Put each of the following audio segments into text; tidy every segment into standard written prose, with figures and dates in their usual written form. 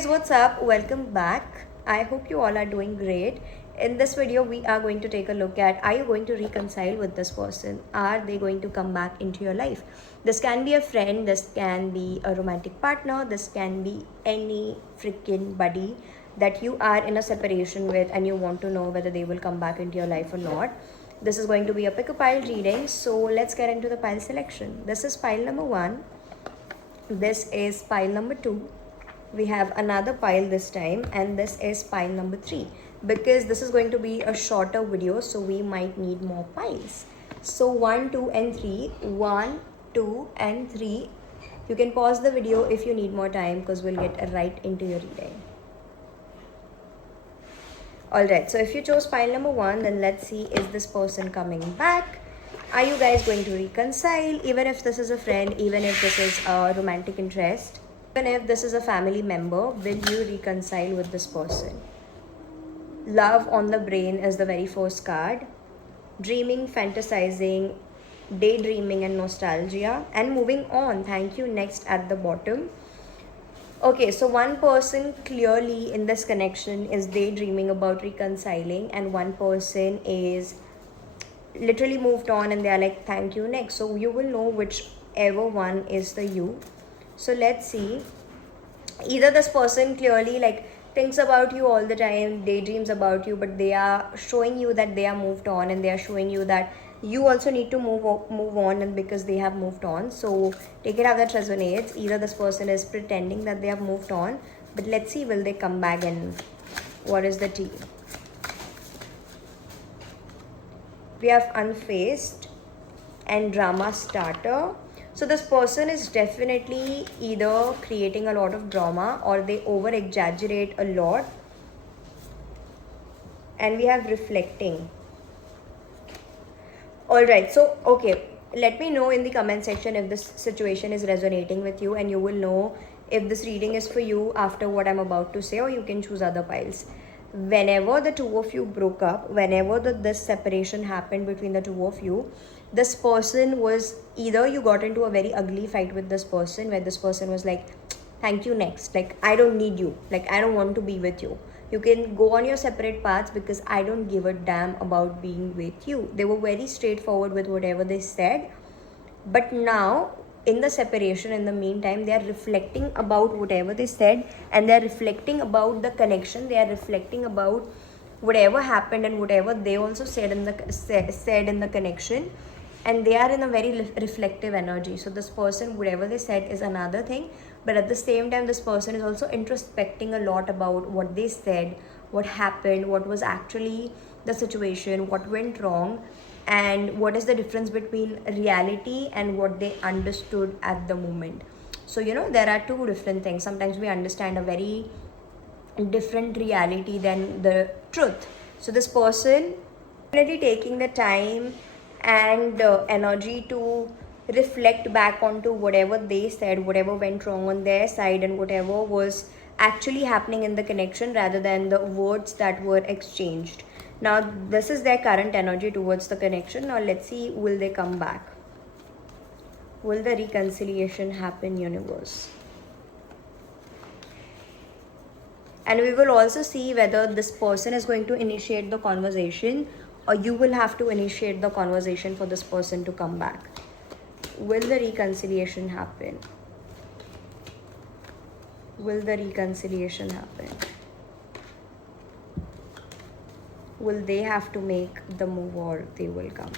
Guys, what's up? Welcome back. I hope you all are doing great. In this video, we are going to take a look at, are you going to reconcile with this person? Are they going to come back into your life? This can be a friend, this can be a romantic partner, this can be any freaking buddy that you are in a separation with and you want to know whether they will come back into your life or not. This is going to be a pick a pile reading, so let's get into the pile selection. This is pile number 1. This is pile number 2. We have another pile this time, and this is pile number 3. Because this is going to be a shorter video, so we might need more piles. So 1, 2 and 3. 1, 2 and 3. You can pause the video if you need more time, because we'll get right into your reading. Alright, so if you chose pile number 1, then let's see, is this person coming back? Are you guys going to reconcile? Even if this is a friend, even if this is a romantic interest, even if this is a family member, will you reconcile with this person? Love on the brain is the very first card. Dreaming, fantasizing, daydreaming and nostalgia. And moving on, thank you, next at the bottom. Okay, so one person clearly in this connection is daydreaming about reconciling, and one person is literally moved on and they are like, thank you, next. So you will know whichever one is the you. So let's see. Either this person clearly like thinks about you all the time, daydreams about you, but they are showing you that they are moved on, and they are showing you that you also need to move on, and because they have moved on. So take it how that resonates. Either this person is pretending that they have moved on, but let's see, will they come back and what is the tea? We have unfazed and drama starter. So this person is definitely either creating a lot of drama or they over exaggerate a lot. And we have reflecting. Alright, so okay, let me know in the comment section if this situation is resonating with you, and you will know if this reading is for you after what I'm about to say, or you can choose other piles. Whenever the two of you broke up, whenever this separation happened between the two of you, this person was, either you got into a very ugly fight with this person where this person was like, thank you, next, like I don't need you, like I don't want to be with you, you can go on your separate paths because I don't give a damn about being with you. They were very straightforward with whatever they said, but now in the separation, in the meantime, they are reflecting about whatever they said, and they are reflecting about the connection, they are reflecting about whatever happened and whatever they also said in the connection, and they are in a very reflective energy. So this person, whatever they said is another thing, but at the same time this person is also introspecting a lot about what they said, what happened, what was actually the situation, what went wrong, and what is the difference between reality and what they understood at the moment. So there are two different things. Sometimes we understand a very different reality than the truth. So this person definitely taking the time and energy to reflect back onto whatever they said, whatever went wrong on their side, and whatever was actually happening in the connection rather than the words that were exchanged. Now this is their current energy towards the connection. Now let's see, will they come back? Will the reconciliation happen, universe? And we will also see whether this person is going to initiate the conversation, or you will have to initiate the conversation for this person to come back. Will the reconciliation happen? Will the reconciliation happen? Will they have to make the move, or they will come?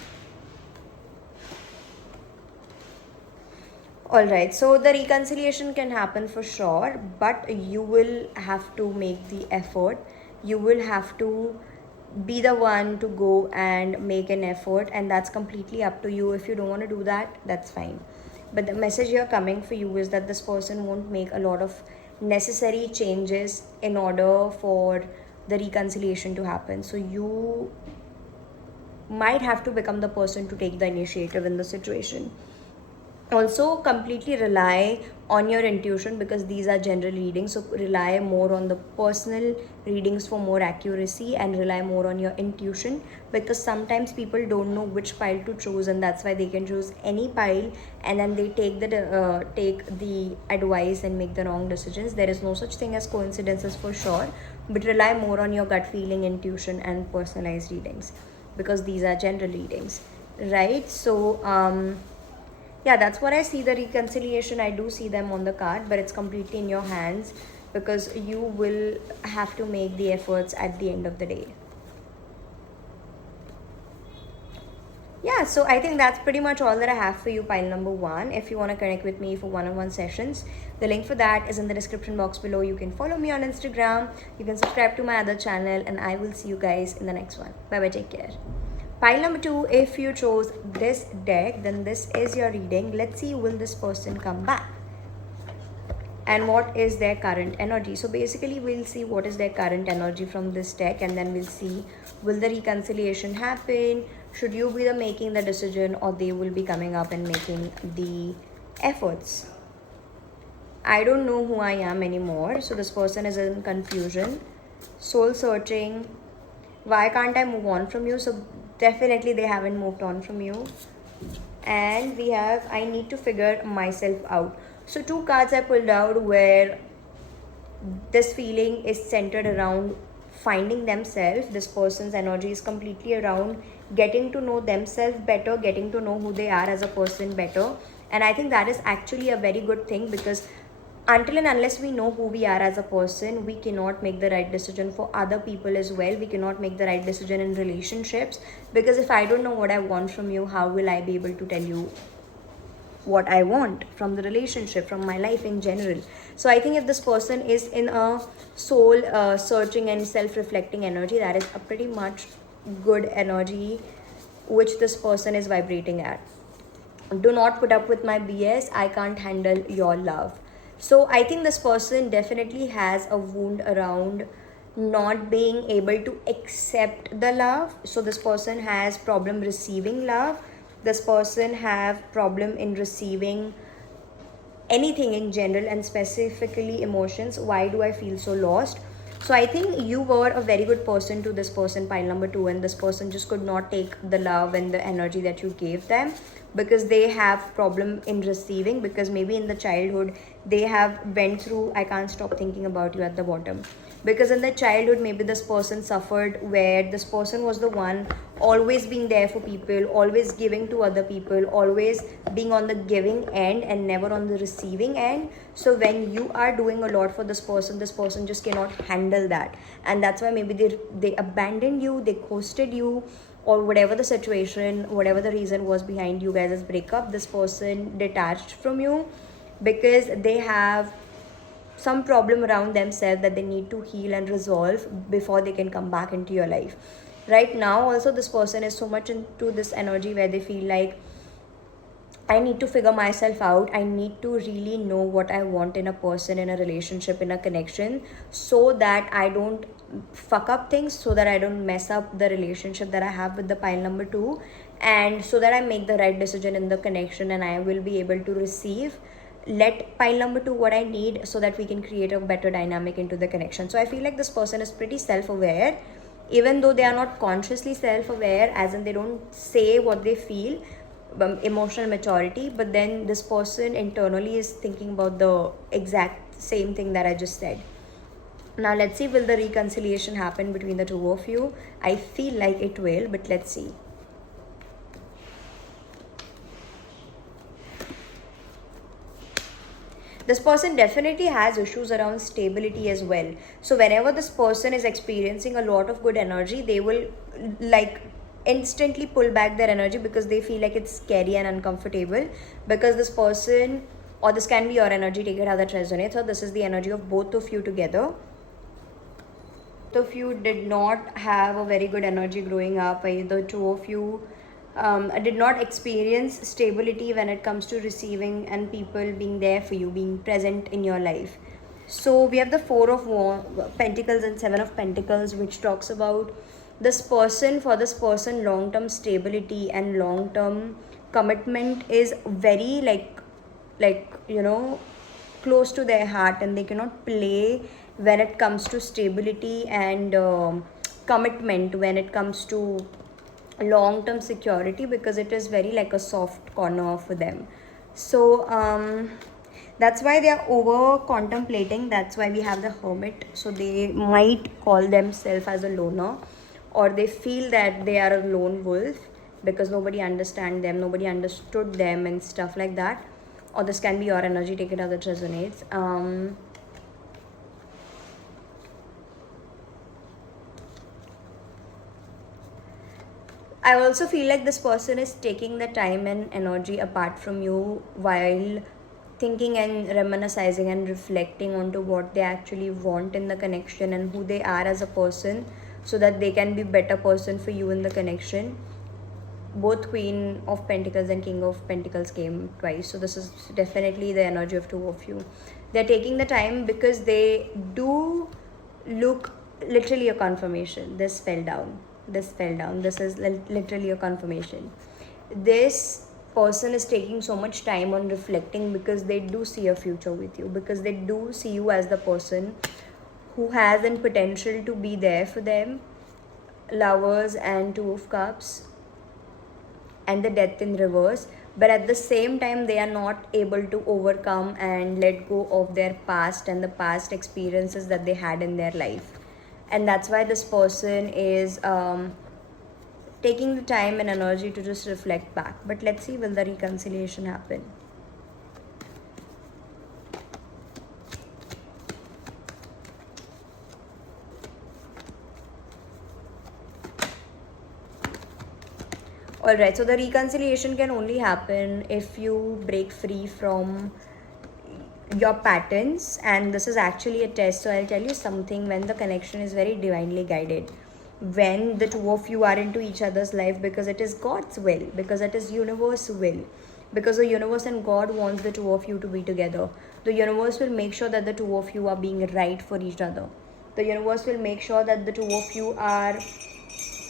Alright, so the reconciliation can happen for sure, but you will have to make the effort. You will have to be the one to go and make an effort, and that's completely up to you. If you don't want to do that, that's fine. But the message here coming for you is that this person won't make a lot of necessary changes in order for the reconciliation to happen. So you might have to become the person to take the initiative in the situation. Also completely rely on your intuition, because these are general readings, so rely more on the personal readings for more accuracy, and rely more on your intuition, because sometimes people don't know which pile to choose, and that's why they can choose any pile, and then they take the advice and make the wrong decisions. There is no such thing as coincidences for sure, but rely more on your gut feeling, intuition, and personalized readings, because these are general readings, right? So yeah, that's what I see. The reconciliation, I do see them on the card, but it's completely in your hands, because you will have to make the efforts at the end of the day. Yeah, so I think that's pretty much all that I have for you, pile number one. If you want to connect with me for one-on-one sessions, the link for that is in the description box below. You can follow me on Instagram, you can subscribe to my other channel, and I will see you guys in the next one. Bye bye, take care. Pile number two, if you chose this deck, then this is your reading. Let's see, will this person come back? And what is their current energy? So basically we'll see what is their current energy from this deck, and then we'll see, will the reconciliation happen? Should you be the making the decision, or they will be coming up and making the efforts? I don't know who I am anymore. So this person is in confusion, soul searching. Why can't I move on from you? So definitely they haven't moved on from you. And we have, I need to figure myself out. So two cards I pulled out where this feeling is centered around finding themselves. This person's energy is completely around getting to know themselves better, getting to know who they are as a person better. And I think that is actually a very good thing, because until and unless we know who we are as a person, we cannot make the right decision for other people as well. We cannot make the right decision in relationships, because if I don't know what I want from you, how will I be able to tell you what I want from the relationship, from my life in general? So I think if this person is in a soul searching and self-reflecting energy, that is a pretty much good energy which this person is vibrating at. Do not put up with my BS, I can't handle your love. So I think this person definitely has a wound around not being able to accept the love. So this person has problem receiving love. This person have problem in receiving anything in general, and specifically emotions. Why do I feel so lost? So I think you were a very good person to this person, pile number two, and this person just could not take the love and the energy that you gave them, because they have problem in receiving, because maybe in the childhood they have went through I can't stop thinking about you at the bottom, because in the childhood maybe this person suffered, where this person was the one always being there for people, always giving to other people, always being on the giving end and never on the receiving end. So when you are doing a lot for this person just cannot handle that, and that's why maybe they abandoned you, they ghosted you, or whatever the situation, whatever the reason was behind you guys' breakup. This person detached from you because they have some problem around themselves that they need to heal and resolve before they can come back into your life. Right now also this person is so much into this energy where they feel like, I need to figure myself out. I need to really know what I want in a person, in a relationship, in a connection, so that I don't fuck up things, so that I don't mess up the relationship that I have with the pile number two, and so that I make the right decision in the connection, and I will be able to receive, let pile number two what I need, so that we can create a better dynamic into the connection. So I feel like this person is pretty self-aware, even though they are not consciously self-aware, as in they don't say what they feel, emotional maturity, but then this person internally is thinking about the exact same thing that I just said. Now let's see, will the reconciliation happen between the two of you? I feel like it will, but let's see. This person definitely has issues around stability as well. So whenever this person is experiencing a lot of good energy, they will like instantly pull back their energy, because they feel like it's scary and uncomfortable, because this person, or this can be your energy, take it how that resonates, or this is the energy of both of you together. Both of you did not have a very good energy growing up. Either two of you did not experience stability when it comes to receiving and people being there for you, being present in your life. So we have the Four of Pentacles and Seven of Pentacles, which talks about this person. For this person, long-term stability and long-term commitment is very like like, close to their heart, and they cannot play when it comes to stability and commitment, when it comes to long-term security, because it is very like a soft corner for them. So that's why they are over contemplating. That's why we have the hermit. So they might call themselves as a loner, or they feel that they are a lone wolf because nobody understand them, nobody understood them and stuff like that. Or this can be your energy, take it as it resonates. I also feel like this person is taking the time and energy apart from you while thinking and reminiscing and reflecting onto what they actually want in the connection and who they are as a person, so that they can be better person for you in the connection. Both Queen of Pentacles and King of Pentacles came twice, so this is definitely the energy of two of you. They're taking the time because they do look literally a confirmation. This fell down, this is literally a confirmation. This person is taking so much time on reflecting because they do see a future with you, because they do see you as the person who has an potential to be there for them. Lovers and Two of Cups and the Death in reverse, but at the same time they are not able to overcome and let go of their past and the past experiences that they had in their life. And that's why this person is taking the time and energy to just reflect back. But let's see, will the reconciliation happen? Alright, so the reconciliation can only happen if you break free from your patterns, and this is actually a test. So I'll tell you something. When the connection is very divinely guided, when the two of you are into each other's life, because it is God's will, because it is universe will, because the universe and God wants the two of you to be together. The universe will make sure that the two of you are being right for each other. The universe will make sure that the two of you are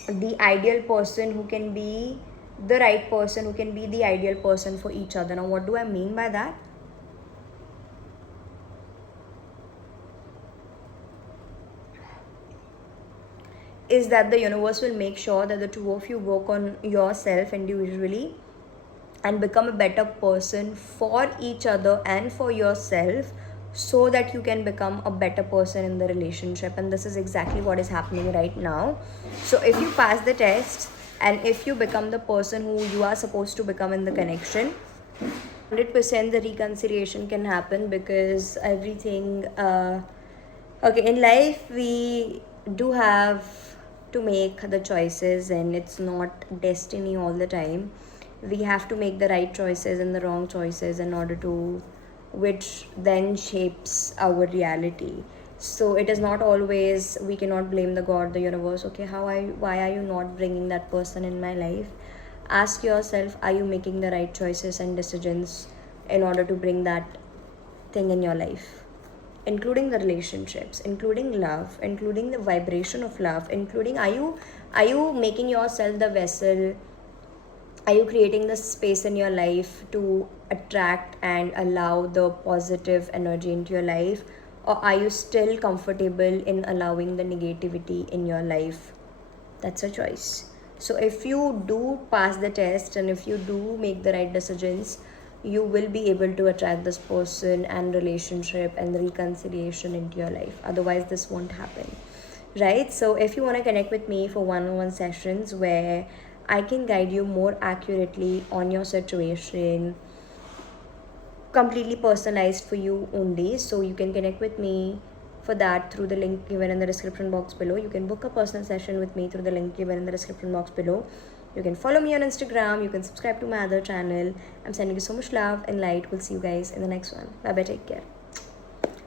the ideal person who can be the right person, who can be the ideal person for each other. Now, what do I mean by that? Is that the universe will make sure that the two of you work on yourself individually and become a better person for each other and for yourself, so that you can become a better person in the relationship. And this is exactly what is happening right now. So if you pass the test and if you become the person who you are supposed to become in the connection, 100% the reconciliation can happen, because everything okay, in life we do have to make the choices, and it's not destiny all the time. We have to make the right choices and the wrong choices in order to, which then shapes our reality. So it is not always, we cannot blame the God, the universe. Okay, why are you not bringing that person in my life? Ask yourself, are you making the right choices and decisions in order to bring that thing in your life, including the relationships, including love, including the vibration of love, including, are you making yourself the vessel? Are you creating the space in your life to attract and allow the positive energy into your life, or are you still comfortable in allowing the negativity in your life? That's a choice. So if you do pass the test and if you do make the right decisions, you will be able to attract this person and relationship and the reconciliation into your life. Otherwise this won't happen, right? So if you want to connect with me for one-on-one sessions where I can guide you more accurately on your situation, completely personalized for you only, so you can connect with me for that through the link given in the description box below. You can book a personal session with me through the link given in the description box below. You can follow me on Instagram. You can subscribe to my other channel. I'm sending you so much love and light. We'll see you guys in the next one. Bye bye, take care.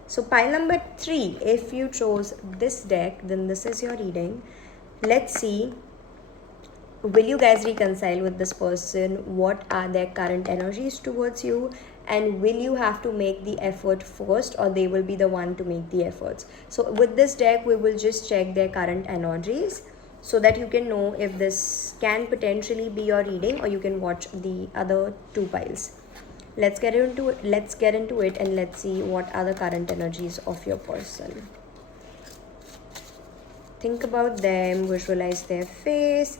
So pile number 3, if you chose this deck, then this is your reading. Let's see, will you guys reconcile with this person? What are their current energies towards you? And will you have to make the effort first, or they will be the one to make the efforts? So with this deck, we will just check their current energies so that you can know if this can potentially be your reading, or you can watch the other 2 piles. Let's get into it and let's see what are the current energies of your person. Think about them, visualize their face,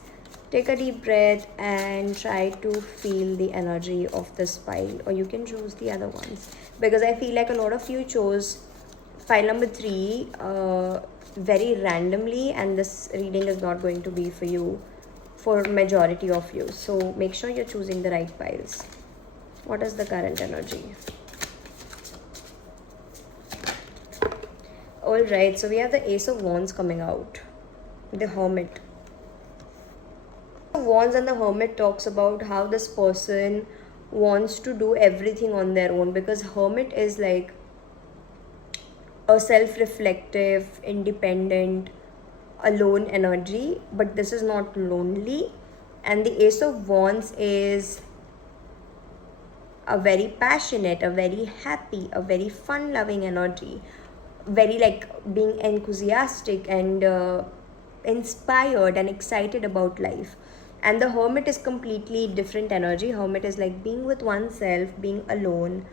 take a deep breath and try to feel the energy of this pile, or you can choose the other ones, because I feel like a lot of you chose pile number 3 very randomly, and this reading is not going to be for you, for majority of you. So make sure you're choosing the right piles. What is the current energy? All right, so we have the Ace of Wands coming out, the Hermit. The Wands and the Hermit talks about how this person wants to do everything on their own, because Hermit is like a self-reflective, independent, alone energy, but this is not lonely. And the Ace of Wands is a very passionate, a very happy, a very fun-loving energy, very like being enthusiastic and inspired and excited about life. And the Hermit is completely different energy. Hermit is like being with oneself, being alone,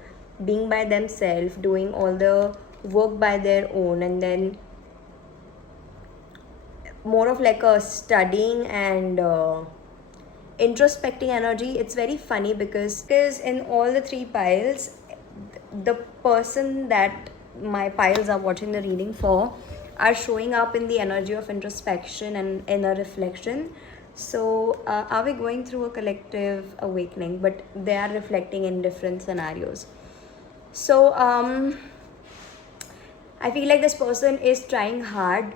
being by themselves, doing all the work by their own, and then more of like a studying and introspecting energy. It's very funny because in all the 3 piles, the person that my piles are watching the reading for are showing up in the energy of introspection and inner reflection. So are we going through a collective awakening, but they are reflecting in different scenarios. So I feel like this person is trying hard,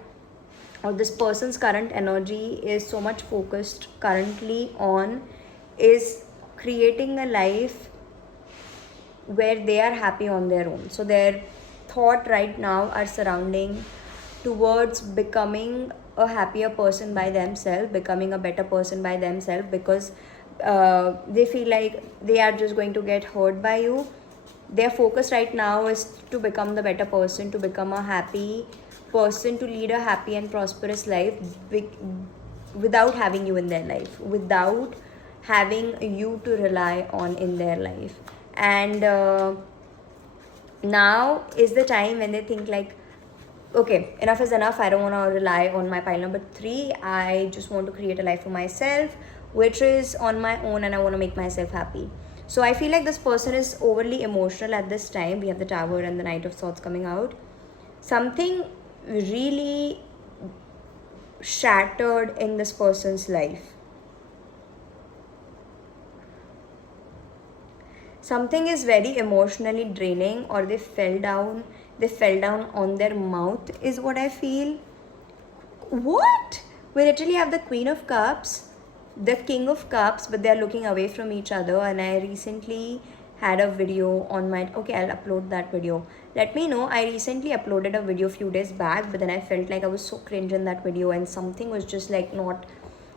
or this person's current energy is so much focused currently on is creating a life where they are happy on their own. So their thought right now are surrounding towards becoming a happier person by themselves, becoming a better person by themselves, because they feel like they are just going to get hurt by you. Their focus right now is to become the better person, to become a happy person, to lead a happy and prosperous life without having you in their life, without having you to rely on in their life. And now is the time when they think like, okay, enough is enough. I don't want to rely on my pile number 3. I just want to create a life for myself, which is on my own, and I want to make myself happy. So I feel like this person is overly emotional at this time. We have the Tower and the Knight of Swords coming out. Something really shattered in this person's life. Something is very emotionally draining, or they fell down on their mouth is what I feel. What? We literally have the Queen of Cups, the King of Cups, but they're looking away from each other. And I recently had a video on my, okay, I'll upload that video. Let me know. I recently uploaded a video a few days back, but then I felt like I was so cringe in that video, and something was just like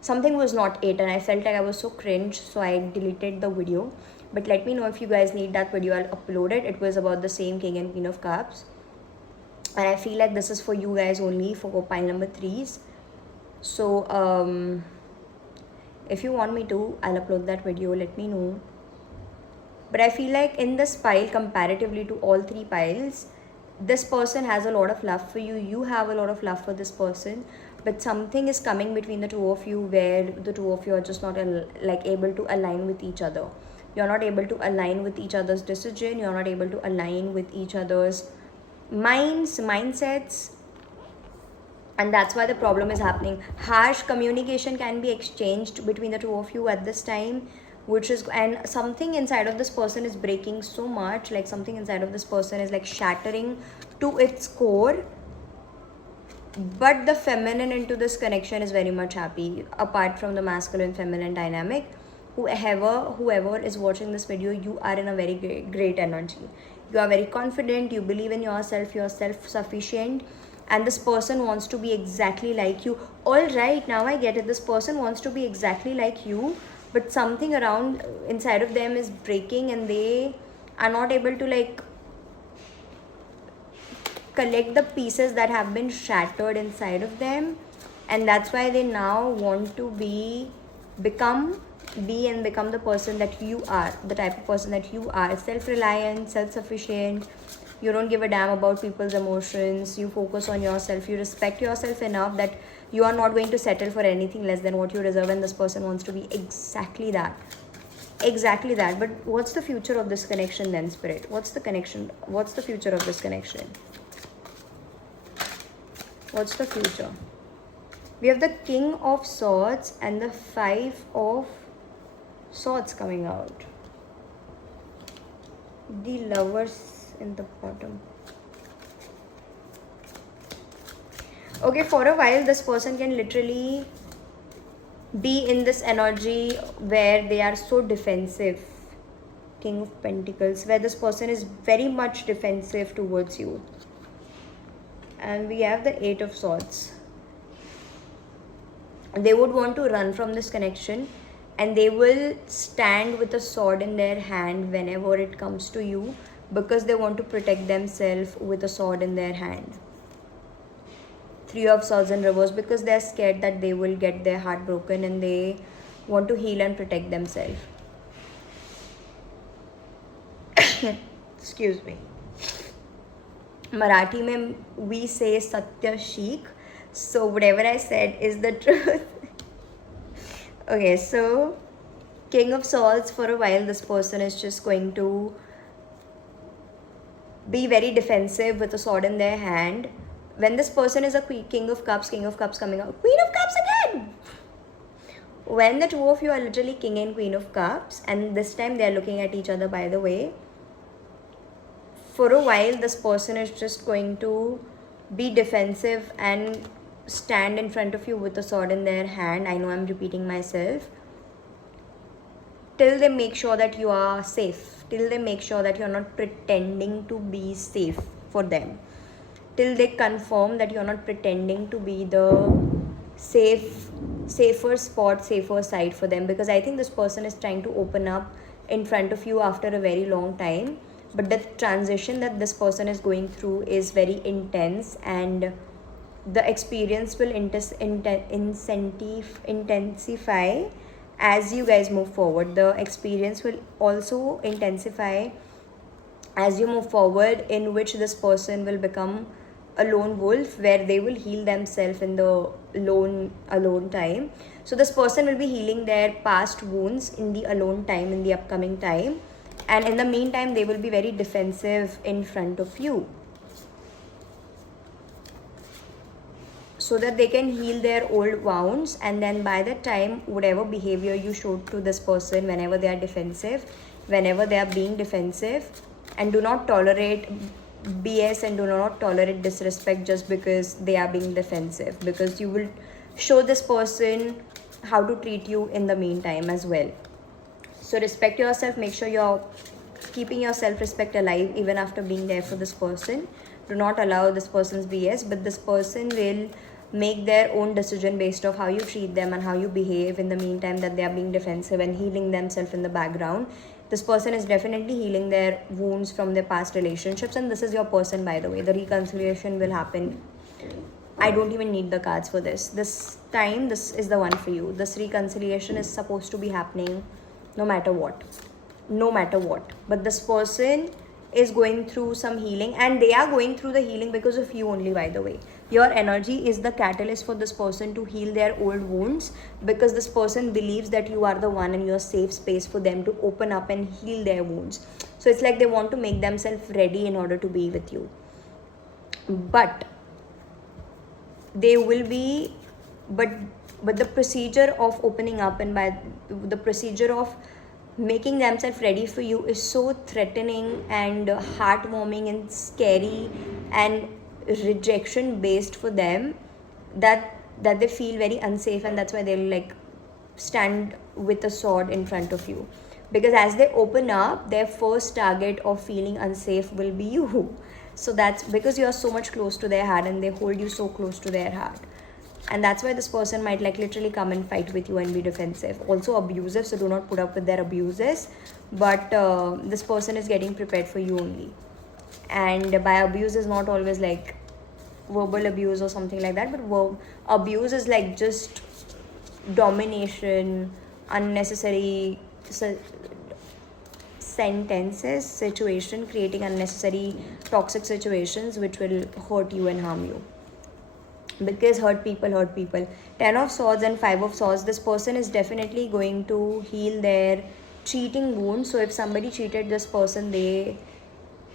something was not it, and I felt like I was so cringe, so I deleted the video. But let me know if you guys need that video. I'll upload it. It was about the same King and Queen of Cups, and I feel like this is for you guys only, for pile number 3s. So if you want me to, I'll upload that video. Let me know. But I feel like in this pile, comparatively to all 3 piles, this person has a lot of love for you. You have a lot of love for this person, but something is coming between the 2 of you where the 2 of you are just not like able to align with each other. You're not able to align with each other's decision. You're not able to align with each other's mindsets, and that's why the problem is happening. Harsh communication can be exchanged between the 2 of you at this time, which is, and something inside of this person is breaking so much, like something inside of this person is like shattering to its core. But the feminine into this connection is very much happy, apart from the masculine feminine dynamic. Whoever is watching this video, you are in a very great energy. You are very confident, you believe in yourself, you are self-sufficient, and this person wants to be exactly like you. All right, now I get it. This person wants to be exactly like you, but something around inside of them is breaking, and they are not able to like collect the pieces that have been shattered inside of them, and that's why they now want to become be and become the person that you are, the type of person that you are. Self-reliant, self-sufficient. You don't give a damn about people's emotions. You focus on yourself. You respect yourself enough that you are not going to settle for anything less than what you deserve, and this person wants to be exactly that. Exactly that. But what's the future of this connection then, Spirit? What's the connection? What's the future of this connection? What's the future? We have the King of Swords and the Five of Swords coming out. The Lovers in the bottom. Okay, for a while this person can literally be in this energy where they are so defensive. King of Pentacles, where this person is very much defensive towards you. And we have the Eight of Swords. They would want to run from this connection, and they will stand with a sword in their hand whenever it comes to you, because they want to protect themselves with a sword in their hand. Three of Swords in reverse, because they're scared that they will get their heart broken and they want to heal and protect themselves. Excuse me. Marathi mein we say Satya Sheikh, so whatever I said is the truth. Okay, so King of Swords, for a while this person is just going to be very defensive with a sword in their hand. When this person is a King of Cups coming out, Queen of Cups again! When the two of you are literally King and Queen of Cups, and this time they are looking at each other, by the way, for a while this person is just going to be defensive and stand in front of you with a sword in their hand. I know I'm repeating myself. Till they make sure that you are safe. Till they make sure that you're not pretending to be safe for them. Till they confirm that you're not pretending to be the safer spot, safer side for them. Because I think this person is trying to open up in front of you after a very long time. But the transition that this person is going through is very intense, and the experience will intensify as you guys move forward. The experience will also intensify as you move forward, in which this person will become a lone wolf, where they will heal themselves in the alone time. So this person will be healing their past wounds in the alone time, in the upcoming time, and in the meantime they will be very defensive in front of you, so that they can heal their old wounds. And then by the time, whatever behavior you showed to this person whenever they are defensive, whenever they are being defensive, and do not tolerate BS and do not tolerate disrespect just because they are being defensive, because you will show this person how to treat you in the meantime as well. So respect yourself. Make sure you're keeping your self-respect alive even after being there for this person. Do not allow this person's BS, but this person will make their own decision based off how you treat them and how you behave in the meantime that they are being defensive and healing themselves in the background. This person is definitely healing their wounds from their past relationships, and this is your person, by the way. The reconciliation will happen. I don't even need the cards for this. This time, this is the one for you. This reconciliation is supposed to be happening no matter what. No matter what. But this person is going through some healing, and they are going through the healing because of you only, by the way. Your energy is the catalyst for this person to heal their old wounds, because this person believes that you are the one and you're safe space for them to open up and heal their wounds. So it's like they want to make themselves ready in order to be with you. But they will be, but the procedure of opening up and by the procedure of making themselves ready for you is so threatening and heartwarming and scary and rejection based for them, that they feel very unsafe, and that's why they'll like stand with a sword in front of you. Because as they open up, their first target of feeling unsafe will be you. So that's because you are so much close to their heart and they hold you so close to their heart. And that's why this person might like literally come and fight with you and be defensive. Also abusive, so do not put up with their abuses. But this person is getting prepared for you only. And by abuse is not always like verbal abuse or something like that, but abuse is like just domination, unnecessary sentences, situation, creating unnecessary toxic situations which will hurt you and harm you. Because hurt people. 10 of swords and 5 of swords, this person is definitely going to heal their cheating wound. So if somebody cheated this person, they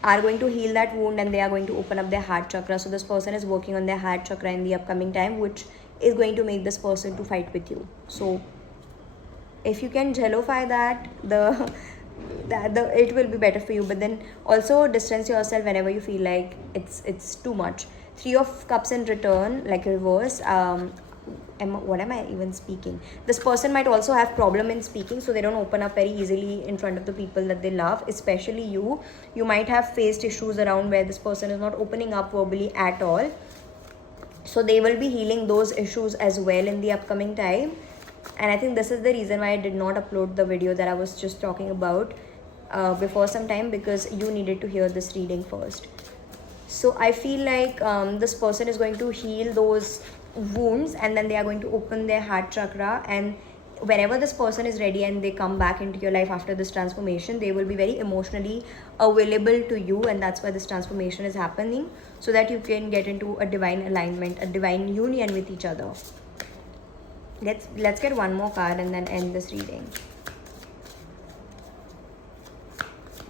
are going to heal that wound and they are going to open up their heart chakra. So this person is working on their heart chakra in the upcoming time, which is going to make this person to fight with you. So if you can jellify that, it will be better for you. But then also distance yourself whenever you feel like it's too much. 3 of cups in return, like reverse. What am I even speaking? This person might also have problem in speaking, so they don't open up very easily in front of the people that they love, especially you. You might have faced issues around where this person is not opening up verbally at all. So they will be healing those issues as well in the upcoming time. And I think this is the reason why I did not upload the video that I was just talking about before some time, because you needed to hear this reading first. So I feel like this person is going to heal those wounds, and then they are going to open their heart chakra, and whenever this person is ready and they come back into your life after this transformation, they will be very emotionally available to you, and that's why this transformation is happening, so that you can get into a divine alignment, a divine union with each other. Let's get one more card and then end this reading.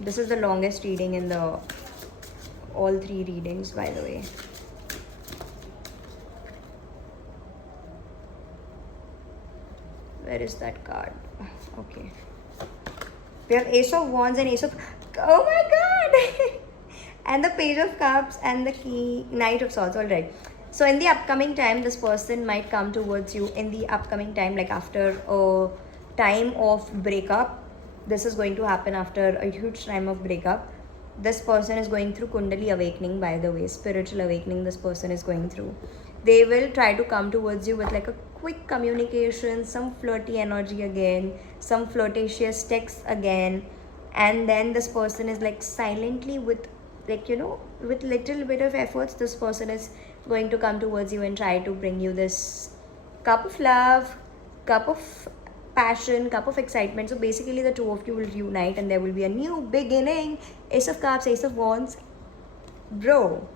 This is the longest reading in the all 3 readings, by the way. Where is that card? Okay. We have Ace of Wands and Ace of... Oh my god! And the Page of Cups and the Knight of Swords. Alright. So in the upcoming time, this person might come towards you in the upcoming time, like after a time of breakup. This is going to happen after a huge time of breakup. This person is going through Kundali awakening, by the way. Spiritual awakening this person is going through. They will try to come towards you with like a quick communication, some flirty energy again, some flirtatious texts again. And then this person is like silently with with little bit of efforts, this person is going to come towards you and try to bring you this cup of love, cup of passion, cup of excitement. So basically the two of you will reunite and there will be a new beginning. Ace of Cups, Ace of Wands. Bro,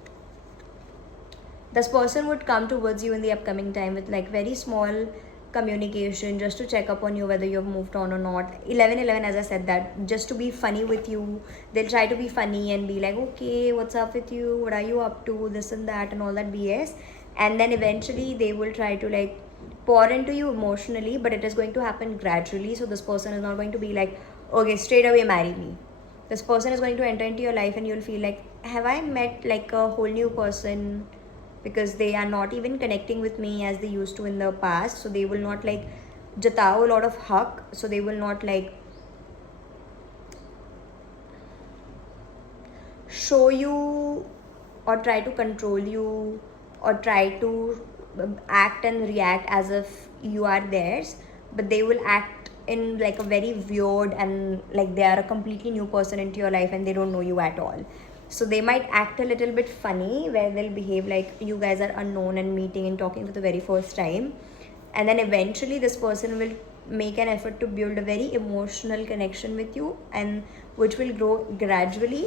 this person would come towards you in the upcoming time with like very small communication, just to check up on you whether you've moved on or not. 11-11, as I said, that just to be funny with you. They'll try to be funny and be like, okay, what's up with you, what are you up to, this and that and all that BS. And then eventually they will try to like pour into you emotionally, but it is going to happen gradually. So this person is not going to be like, okay, straight away marry me. This person is going to enter into your life and you'll feel like, have I met like a whole new person? Because they are not even connecting with me as they used to in the past. So they will not like jatao a lot of haq. So they will not like show you or try to control you or try to act and react as if you are theirs, but they will act in like a very weird and like they are a completely new person into your life and they don't know you at all. So they might act a little bit funny, where they'll behave like you guys are unknown and meeting and talking for the very first time. And then eventually this person will make an effort to build a very emotional connection with you, and which will grow gradually.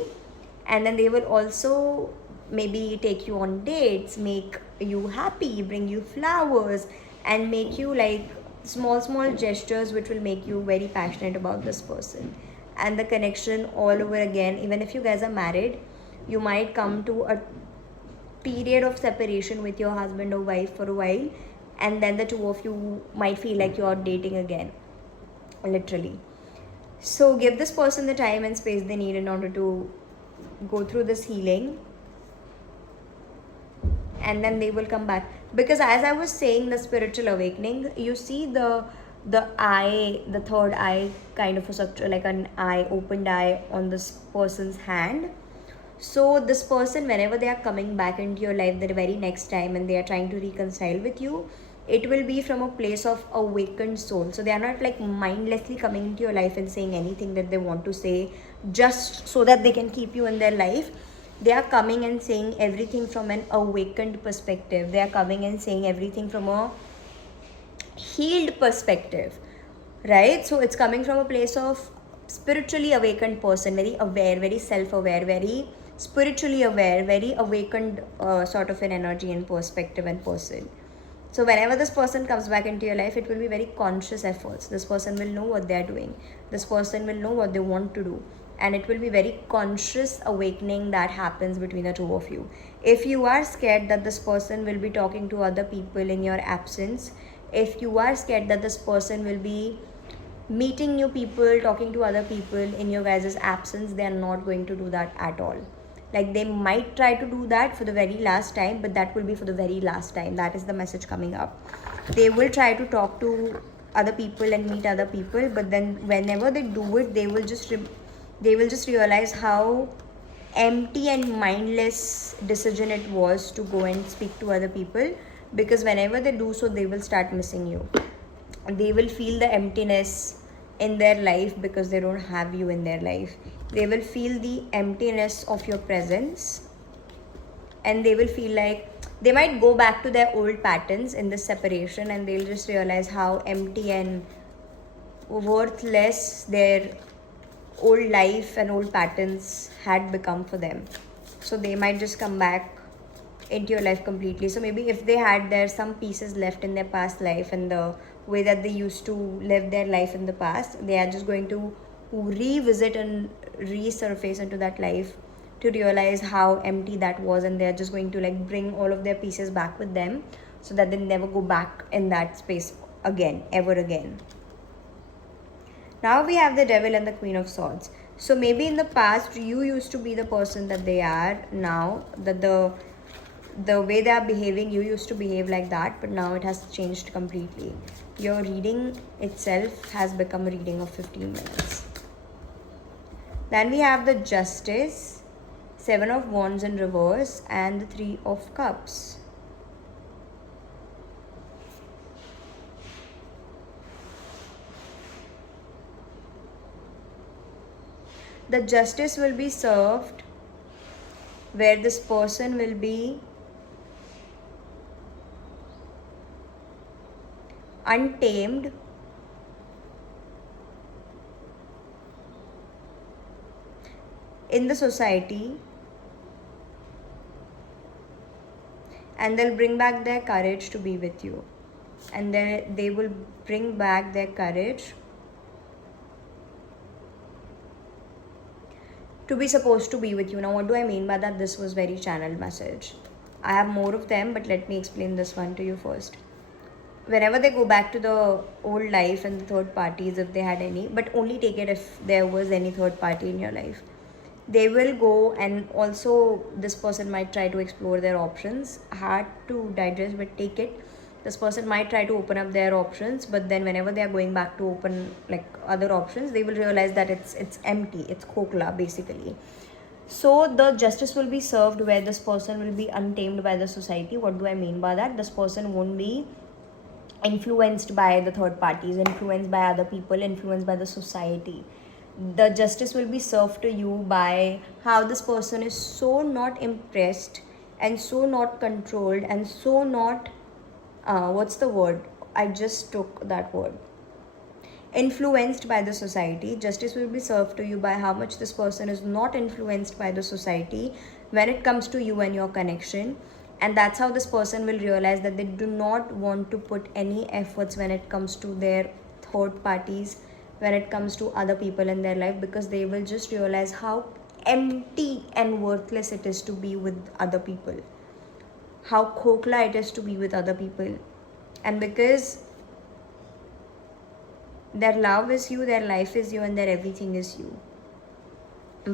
And then they will also maybe take you on dates, make you happy, bring you flowers, and make you like small gestures which will make you very passionate about this person. And the connection all over again. Even if you guys are married, you might come to a period of separation with your husband or wife for a while, and then the two of you might feel like you're dating again, literally. So give this person the time and space they need in order to go through this healing, and then they will come back. Because as I was saying, the spiritual awakening, you see the eye, the third eye kind of a structure, like an eye, opened eye on this person's hand. So this person, whenever they are coming back into your life the very next time and they are trying to reconcile with you, it will be from a place of awakened soul. So they are not like mindlessly coming into your life and saying anything that they want to say just so that they can keep you in their life. They are coming and saying everything from an awakened perspective. They are coming and saying everything from a healed perspective. right? So it's coming from a place of spiritually awakened person, very aware, very self-aware, very spiritually aware, very awakened sort of an energy and perspective and person. So whenever this person comes back into your life, it will be very conscious efforts. This person will know what they are doing. This person will know what they want to do. And it will be very conscious awakening that happens between the two of you. If you are scared that this person will be talking to other people in your absence, if you are scared that this person will be meeting new people, talking to other people in your guys' absence, they are not going to do that at all. Like, they might try to do that for the very last time, but that will be for the very last time. That is the message coming up. They will try to talk to other people and meet other people, but then whenever they do it, they will just realize how empty and mindless decision it was to go and speak to other people, because whenever they do so, they will start missing you. They will feel the emptiness in their life because they don't have you in their life. They will feel the emptiness of your presence, and they will feel like they might go back to their old patterns in this separation, and they'll just realize how empty and worthless their old life and old patterns had become for them. So they might just come back into your life completely. So maybe if they had there some pieces left in their past life and the way that they used to live their life in the past, they are just going to revisit and resurface into that life to realize how empty that was, and they're just going to like bring all of their pieces back with them so that they never go back in that space again, ever again. Now we have the Devil and the Queen of Swords. So maybe in the past you used to be the person that they are now, that the way they are behaving, you used to behave like that, but now it has changed completely. Your reading itself has become a reading of 15 minutes. Then we have the Justice, Seven of Wands in reverse, and the Three of Cups. The justice will be served where this person will be untamed, in the society, and they'll bring back their courage to be with you, and they will bring back their courage to be supposed to be with you. Now what do I mean by that? This was very channeled message. I have more of them, but let me explain this one to you first. Whenever they go back to the old life and the third parties, if they had any, but only take it if there was any third party in your life, they will go, and also this person might try to explore their options. Hard to digest, but take it. This person might try to open up their options, but then whenever they are going back to open like other options, they will realize that it's empty, it's khokla basically. So the justice will be served where this person will be untamed by the society. What do I mean by that? This person won't be influenced by the third parties, influenced by other people, influenced by the society. The justice will be served to you by how this person is so not impressed and so not controlled and so not what's the word, I just took that word, influenced by the society. Justice will be served to you by how much this person is not influenced by the society when it comes to you and your connection. And that's how this person will realize that they do not want to put any efforts when it comes to their third parties, when it comes to other people in their life, because they will just realize how empty and worthless it is to be with other people, how khokla it is to be with other people. And because their love is you, their life is you, and their everything is you,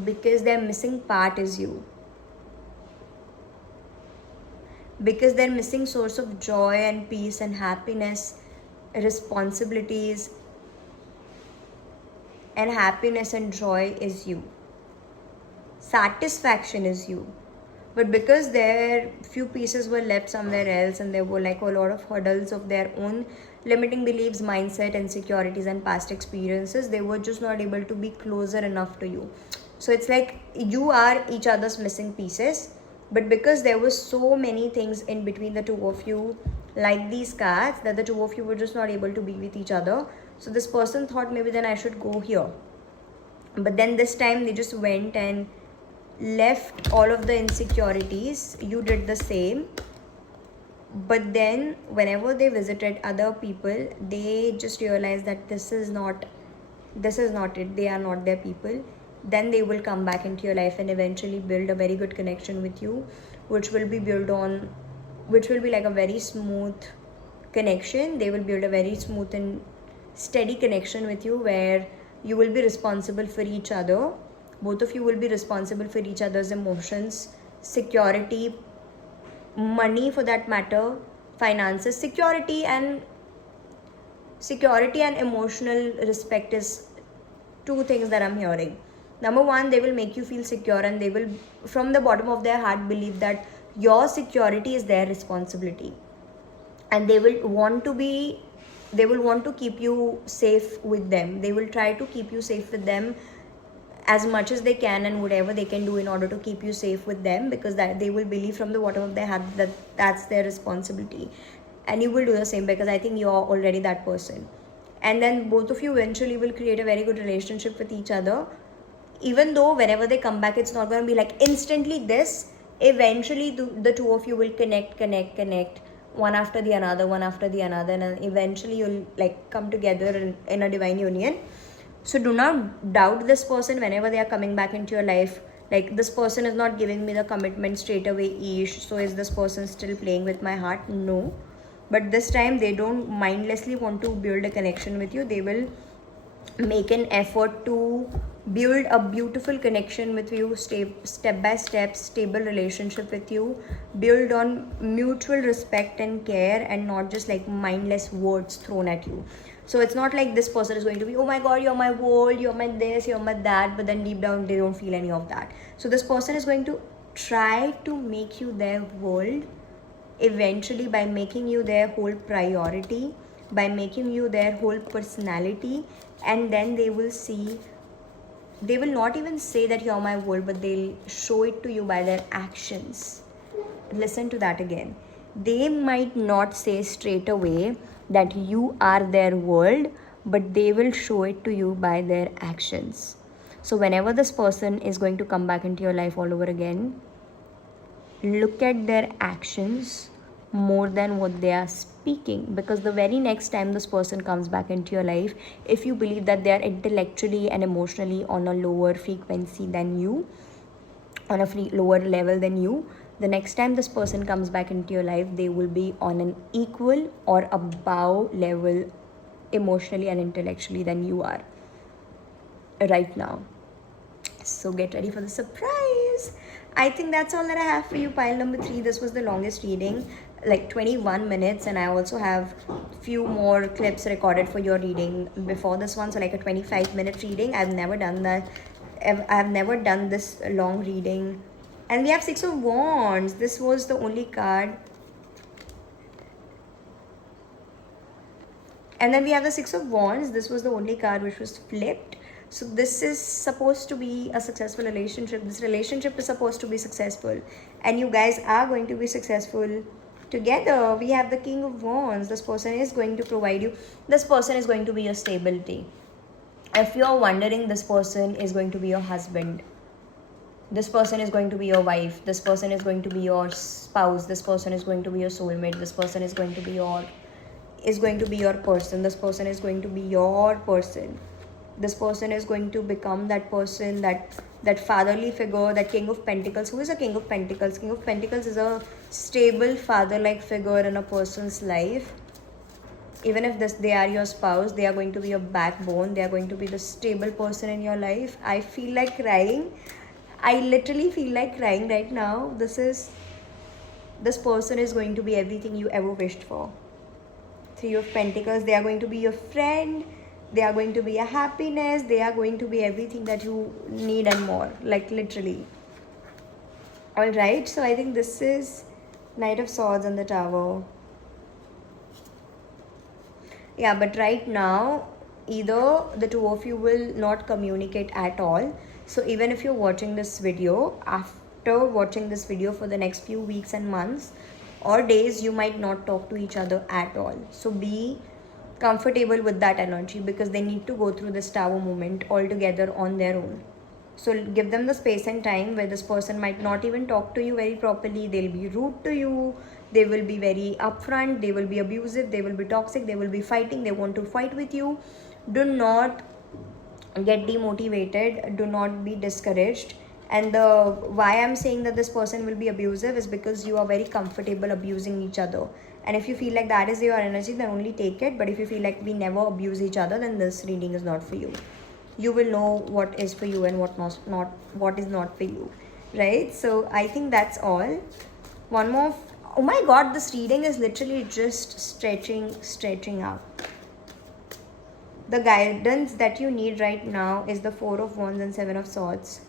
because their missing part is you, because their missing source of joy and peace and happiness, responsibilities and happiness and joy is you, satisfaction is you. But because their few pieces were left somewhere else, and there were like a lot of hurdles of their own limiting beliefs, mindset, insecurities and past experiences, they were just not able to be closer enough to you. So it's like you are each other's missing pieces, but because there were so many things in between the two of you, like these cards, that the two of you were just not able to be with each other. So this person thought maybe then I should go here, but then this time they just went and left all of the insecurities. You did the same, but then whenever they visited other people, they just realized that this is not it, they are not their people. Then they will come back into your life and eventually build a very good connection with you, which will be like a very smooth connection. They will build a very smooth and steady connection with you, where you will be responsible for each other. Both of you will be responsible for each other's emotions, security, money for that matter, finances. Security and emotional respect is two things that I'm hearing. Number one, they will make you feel secure, and they will from the bottom of their heart believe that your security is their responsibility, and they will want to keep you safe with them. They will try to keep you safe with them as much as they can, and whatever they can do in order to keep you safe with them, because that they will believe from the bottom of their heart that that's their responsibility. And you will do the same, because I think you're already that person. And then both of you eventually will create a very good relationship with each other, even though whenever they come back, it's not going to be like instantly this. Eventually the two of you will connect one after the another, and eventually you'll like come together in a divine union. So do not doubt this person whenever they are coming back into your life. Like, this person is not giving me the commitment straight away ish, so is this person still playing with my heart? No. But this time they don't mindlessly want to build a connection with you. They will make an effort to build a beautiful connection with you, step by step, stable relationship with you, build on mutual respect and care, and not just like mindless words thrown at you. So it's not like this person is going to be, oh my god, you're my world, you're my this, you're my that, but then deep down they don't feel any of that. So this person is going to try to make you their world eventually, by making you their whole priority, by making you their whole personality. And then they will not even say that you're my world, but they'll show it to you by their actions. Listen to that again. They might not say straight away that you are their world, but they will show it to you by their actions. So whenever this person is going to come back into your life all over again, look at their actions more than what they are speaking, because the very next time this person comes back into your life, if you believe that they are intellectually and emotionally on a lower frequency than you, on a lower level than you, the next time this person comes back into your life, they will be on an equal or above level emotionally and intellectually than you are right now. So get ready for the surprise. I think that's all that I have for you, pile number 3. This was the longest reading, like 21 minutes, and I also have few more clips recorded for your reading before this one, so like a 25-minute reading. I've never done that. I've never done this long reading. And we have 6 of Wands. This was the only card. And then we have the 6 of Wands. This was the only card which was flipped. So this is supposed to be a successful relationship. This relationship is supposed to be successful, and you guys are going to be successful together. We have the King of Wands. This person is going to provide you. This person is going to be your stability. If you're wondering, this person is going to be your husband. This person is going to be your wife. This person is going to be your spouse. This person is going to be your soulmate. This person is going to be your person. This person is going to be your person. This person is going to become that person, that fatherly figure, that King of Pentacles. Who is a King of Pentacles? King of Pentacles is a stable father-like figure in a person's life. Even if they are your spouse, they are going to be your backbone. They are going to be the stable person in your life. I feel like crying. I literally feel like crying right now. This person is going to be everything you ever wished for. 3 of Pentacles. They are going to be your friend. They are going to be a happiness. They are going to be everything that you need and more. Like, literally. Alright, so I think this is Knight of Swords and the Tower. Yeah, but right now, either the two of you will not communicate at all. So even if you're watching this video, after watching this video for the next few weeks and months or days, you might not talk to each other at all. So be comfortable with that energy, because they need to go through this tower moment all together on their own. So give them the space and time where this person might not even talk to you very properly. They'll be rude to you. They will be very upfront. They will be abusive. They will be toxic. They will be fighting. They want to fight with you. Do not get demotivated. Do not be discouraged. And the why I'm saying that this person will be abusive is because you are very comfortable abusing each other. And if you feel like that is your energy, then only take it. But if you feel like we never abuse each other, then this reading is not for you. You will know what is for you and what is not for you, right? So I think that's all. One more. Oh my god, this reading is literally just stretching out. The guidance that you need right now is the 4 of Wands and 7 of Swords.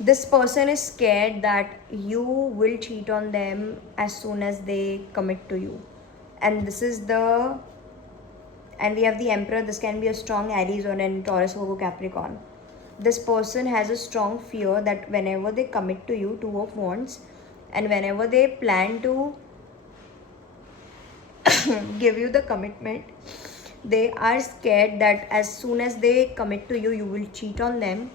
This person is scared that you will cheat on them as soon as they commit to you. And this is the, and we have the Emperor. This can be a strong Aries or an Taurus, Virgo, Capricorn. This person has a strong fear that whenever they commit to you, 2 of Wands, and whenever they plan to give you the commitment, they are scared that as soon as they commit to you, you will cheat on them.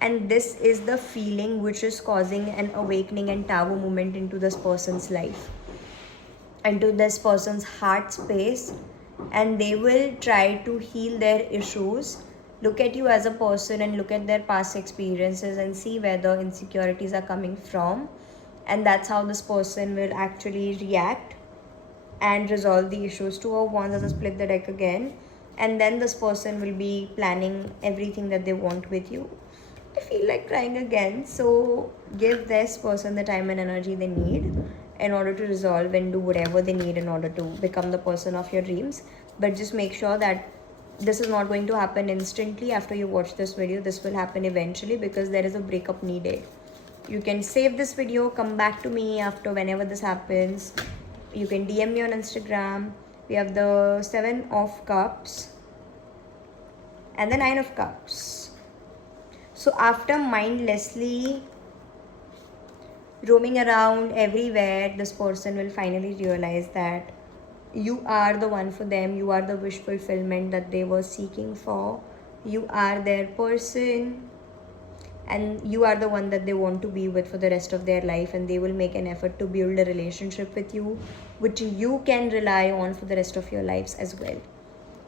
And this is the feeling which is causing an awakening and tower movement into this person's life, into this person's heart space. And they will try to heal their issues, look at you as a person and look at their past experiences and see where the insecurities are coming from. And that's how this person will actually react and resolve the issues. 2 of Wands, as I split the deck again. And then this person will be planning everything that they want with you. I feel like crying again. So give this person the time and energy they need in order to resolve and do whatever they need in order to become the person of your dreams. But just make sure that this is not going to happen instantly after you watch this video. This will happen eventually because there is a breakup needed. You can save this video, come back to me after whenever this happens. You can DM me on Instagram. We have the 7 of Cups and the 9 of Cups. So after mindlessly roaming around everywhere, this person will finally realize that you are the one for them. You are the wish fulfillment that they were seeking for. You are their person. And you are the one that they want to be with for the rest of their life. And they will make an effort to build a relationship with you, which you can rely on for the rest of your lives as well.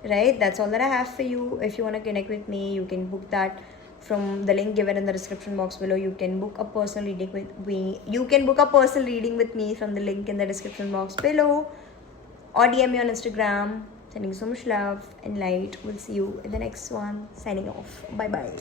Right? That's all that I have for you. If you want to connect with me, you can book that from the link given in the description box below. You can book a personal reading with me. You can book a personal reading with me from the link in the description box below. Or DM me on Instagram. Sending you so much love and light. We'll see you in the next one. Signing off. Bye bye.